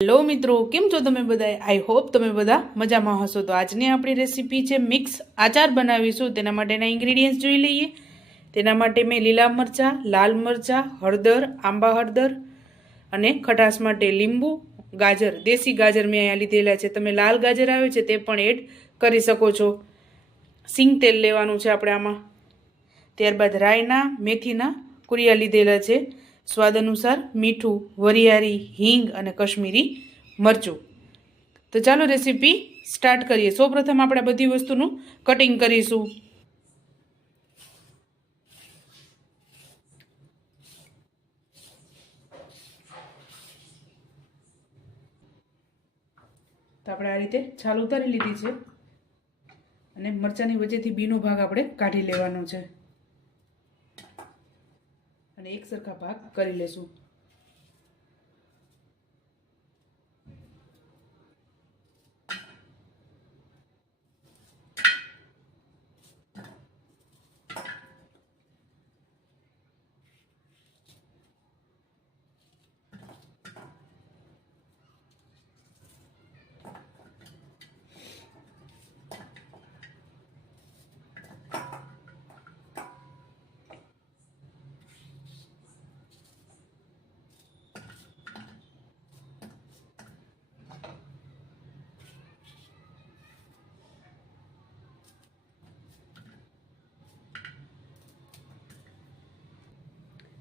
Hello મિત્રો, કેમ છો તમે બધા? આઈ હોપ તમે બધા મજામાં હશો. તો આજની આપણી રેસીપી છે મિક્સ આચાર બનાવીશું. તેના માટેના ઇન્ગ્રીડિયન્ટ્સ જોઈ લઈએ. તેના માટે મેં લીલા મરચાં, લાલ મરચાં, હળદર, આંબા હળદર અને ખટાશ માટે લીંબુ, ગાજર, દેશી ગાજર મેં અહીંયા લીધેલા છે. તમે લાલ ગાજર આવે છે તે પણ એડ કરી શકો છો. સિંગ તેલ લેવાનું છે આપણે આમાં. ત્યારબાદ રાયના, મેથીના કુરિયા લીધેલા છે. સ્વાદ અનુસાર મીઠું, વરિયાળી, હિંગ અને કશ્મીરી મરચું. તો ચાલો રેસીપી સ્ટાર્ટ કરીએ. સૌપ્રથમ આપણે બધી વસ્તુનું કટિંગ કરીશું. તો આપણે આ રીતે છાલ ઉતારી લીધી છે અને મરચાંની વચ્ચેથી બીનો ભાગ આપણે કાઢી લેવાનો છે અને એક સરખા ભાગ કરી લેશું.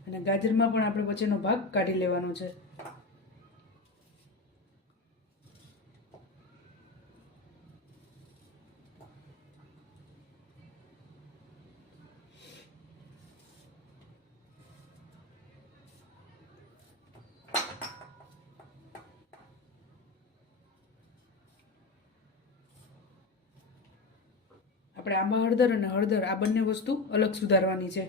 અને ગાજરમાં પણ આપણે વચ્ચેનો ભાગ કાઢી લેવાનો છે. આપણે આંબા હળદર અને હળદર આ બંને વસ્તુ અલગ સુધારવાની છે.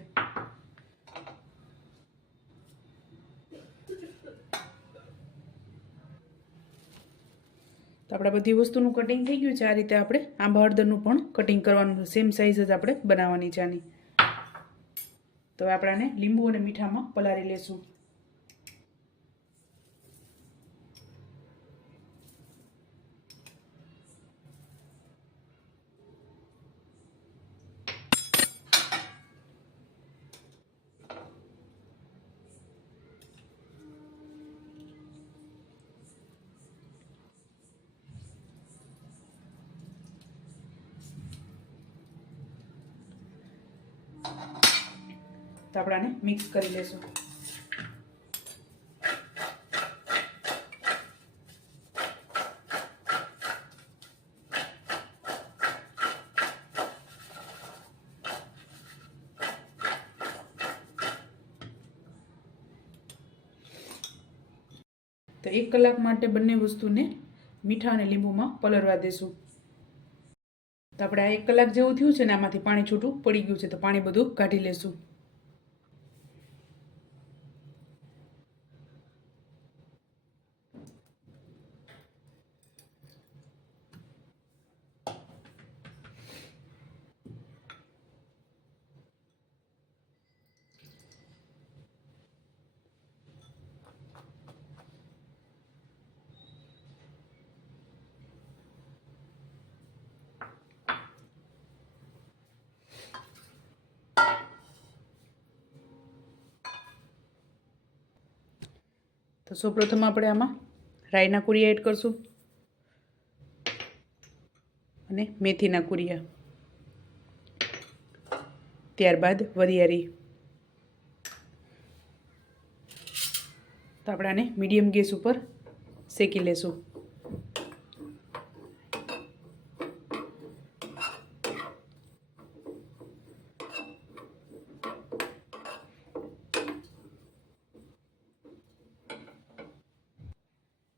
તો આપણે બધી વસ્તુનું કટિંગ થઈ ગયું છે. આ રીતે આપણે આંબા હળદરનું પણ કટિંગ કરવાનું. સેમ સાઈઝ જ આપણે બનાવવાની છે આની. તો આપણે આને લીંબુ અને મીઠામાં પલાળી લેશું. તો આપણે આને મિક્સ કરી લેશું. તો 1 કલાક માટે બંને વસ્તુને મીઠા અને લીંબુમાં પલળવા દેશું. તો આપણે આ 1 કલાક જેવું થયું છે ને આમાંથી પાણી છૂટું પડી ગયું છે. તો પાણી બધું કાઢી લેશું. તો સૌપ્રથમ આપણે આમાં રાઈના કુરિયા એડ કરશું અને મેથીના કુરિયા, ત્યારબાદ વરિયાળી. તો આપણે આને મીડિયમ ગેસ ઉપર શેકી લેશું.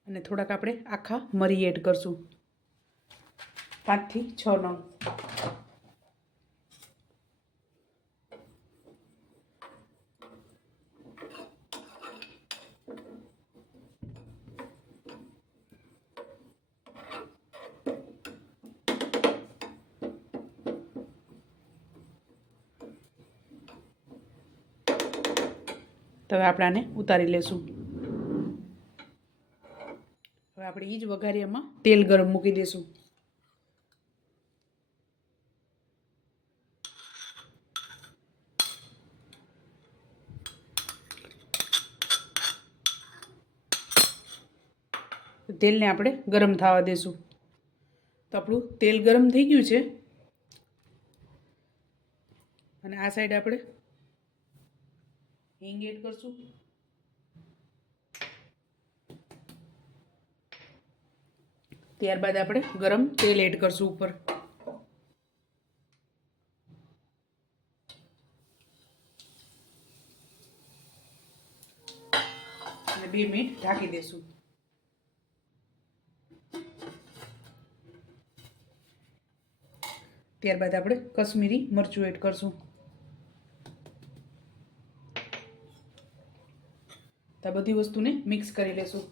અને થોડાક આપણે આખા મરી એડ કરશું, 5 થી 6 નંગ. તો હવે આપણે આને ઉતારી લેશું. હવે આપણે એ જ વઘારિયામાં તેલ ગરમ મૂકી દઈશું. તેલને આપણે ગરમ થવા દઈશું. તો આપણું તેલ ગરમ થઈ ગયું છે અને આ સાઈડ આપણે હિંગ એડ કરશું. ત્યારબાદ આપણે ગરમ તેલ એડ કરશું ઉપર. અને 2 મિનિટ ઢાંકી દઈશું. ત્યારબાદ આપણે કશ્મીરી મરચું એડ કરશું. તો આ બધી વસ્તુને મિક્સ કરી લેશું.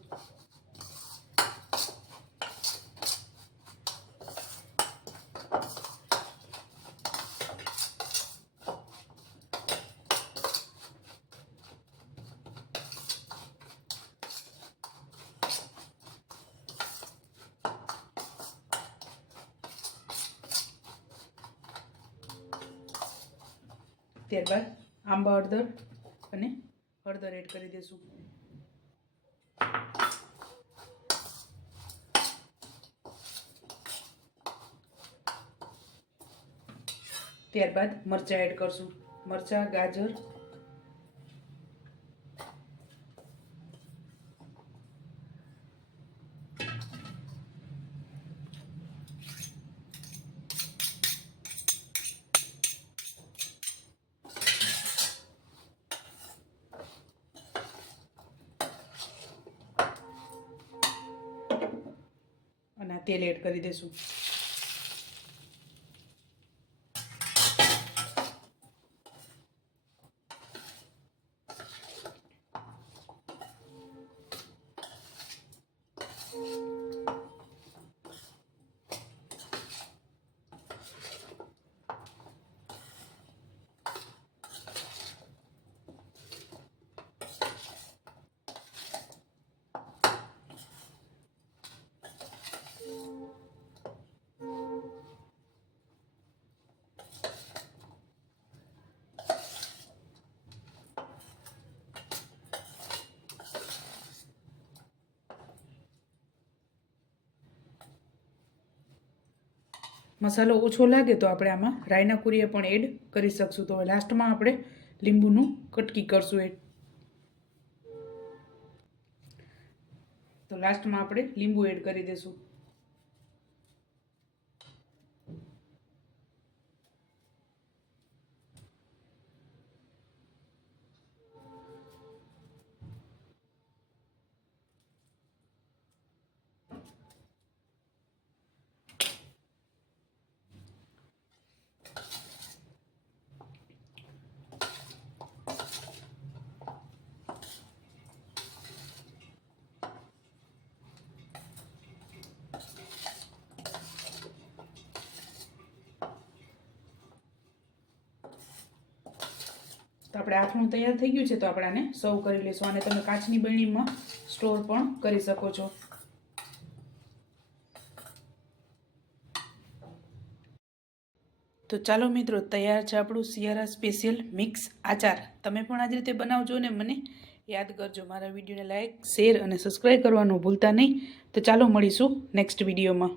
ત્યારબાદ આંબા હળદર અને હળદર એડ કરી દઈશું. ત્યારબાદ મરચાં એડ કરશું. મરચાં, ગાજર, અને તેલ એડ કરી દઈશું. મસાલો ઓછો લાગે તો આપણે આમાં રાઈના કુરિયા પણ એડ કરી શકશું. તો લાસ્ટમાં આપણે લીંબુનું કટકી કરશું એડ. તો લાસ્ટમાં આપણે લીંબુ એડ કરી દઈશું. તો આપણે આથણું તૈયાર થઈ ગયું છે. તો આપણે આને સર્વ કરી લઈશું. અને તમે કાચની બરણીમાં સ્ટોર પણ કરી શકો છો. તો ચાલો મિત્રો, તૈયાર છે આપણું શિયાળા સ્પેશિયલ મિક્સ આચાર. તમે પણ આ જ રીતે બનાવજો ને મને યાદ કરજો. મારા વિડીયોને લાઈક, શેર અને સબસ્ક્રાઈબ કરવાનું ભૂલતા નહીં. તો ચાલો મળીશું નેક્સ્ટ વિડીયોમાં.